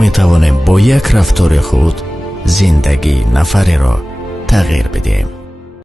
می توانیم با یک رفتار خود زندگی نفری را تغییر بدیم.